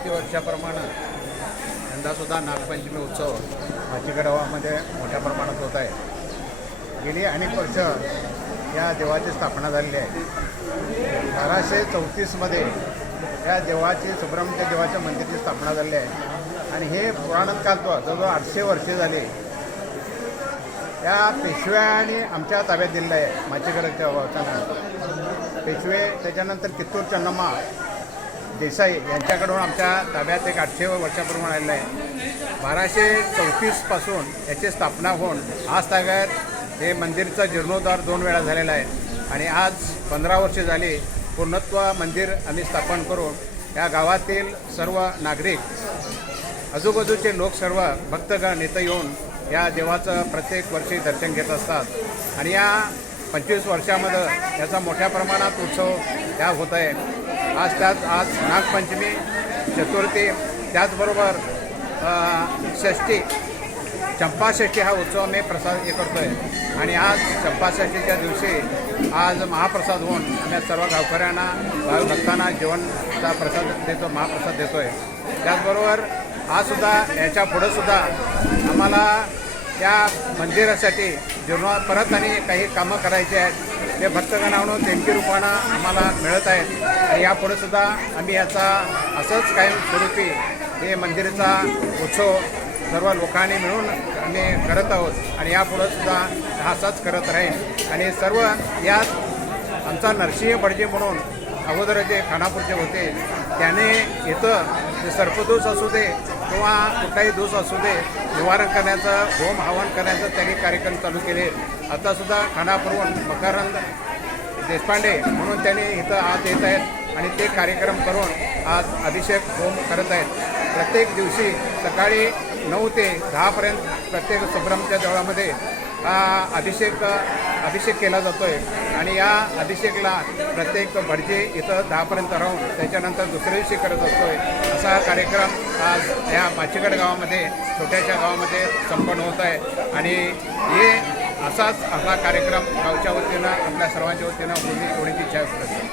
प्रतिवर्षाप्रमाणे यंदासुद्धा नागपंचमी उत्सव माचीगडावामध्ये मोठ्या प्रमाणात होत आहे. गेली अनेक वर्ष या देवाची स्थापना झालेली आहे. बाराशे चौतीसमध्ये या देवाची सुब्रमण्य देवाच्या मंदिराची स्थापना झालेली आहे. आणि हे पुराणात कालतो जवळजवळ आठशे वर्षे झाले. या पेशव्याने आमच्या ताब्यात दिलेलं आहे माचीगडाच्या वाचना पेशवे त्याच्यानंतर कित्तूर चन्नम्मा देसाई यांच्याकडून आमच्या ताब्यात एक आठशे वर्षाप्रमाणे आलेलं आहे. बाराशे चौतीसपासून याची स्थापना होऊन आज ताब्यात हे मंदिरचा जीर्णोद्धार दोन वेळा झालेला आहे. आणि आज पंधरा वर्षे झाली पूर्णत्व मंदिर आम्ही स्थापन करून या गावातील सर्व नागरिक आजूबाजूचे लोक सर्व भक्तगण इथं येऊन या देवाचं प्रत्येक वर्षी दर्शन घेत असतात. आणि या पंचवीस वर्षामध्ये याचा मोठ्या प्रमाणात उत्सव त्या होत आहे. आज त्यात आज नागपंचमी चतुर्थी त्याचबरोबर षष्टी षष्ठी. चंपाषष्ठी हा उत्सव मी प्रसाद हे करतो आहे आणि आज चंपाषष्ठीच्या दिवशी आज महाप्रसाद होऊन आम्ही सर्व गावकऱ्यांना भक्तांना जेवणचा प्रसाद देतो महाप्रसाद देतो आहे त्याचबरोबर आज सुद्धा याच्या पुढंसुद्धा आम्हाला त्या मंदिरासाठी जीर्ण परत आणि काही कामं करायची आहेत ते भक्तगणावरून देणगी रूपानं आम्हाला मिळत आहेत. आणि यापुढे सुद्धा आम्ही याचा असंच कायम स्वरूपी हे मंदिराचा उत्सव सर्व लोकांनी मिळून आम्ही करत आहोत. आणि यापुढं सुद्धा असाच करत राहील. आणि सर्व यात आमचा नरसिंह बडजे म्हणून अगोदर जे खानापूरचे होते त्याने इथं जे सर्पदोष असू दे किंवा कुठलाही दोष असू दे निवारण करण्याचं होम हवन करण्याचं त्यांनी कार्यक्रम चालू केले. आतासुद्धा खानापूरहून मकरंद देशपांडे म्हणून त्यांनी इथं आज येत आहेत आणि ते कार्यक्रम करून आज अभिषेक होम करत आहेत. प्रत्येक दिवशी सकाळी नऊ ते दहापर्यंत प्रत्येक संभ्रमच्या देवळामध्ये हा अभिषेक अभिषेक केला जातो आहे आणि या अभिषेकला प्रत्येक भटजी इथं दहापर्यंत राहून त्याच्यानंतर दुसऱ्या दिवशी करत असतो आहे असा हा कार्यक्रम आज या माचीगड गावामध्ये छोट्याशा गावामध्ये संपन्न होत आहे. आणि हे असाच आपला कार्यक्रम गावच्या वतीनं आपल्या सर्वांच्या वतीनं होण्याची इच्छा असते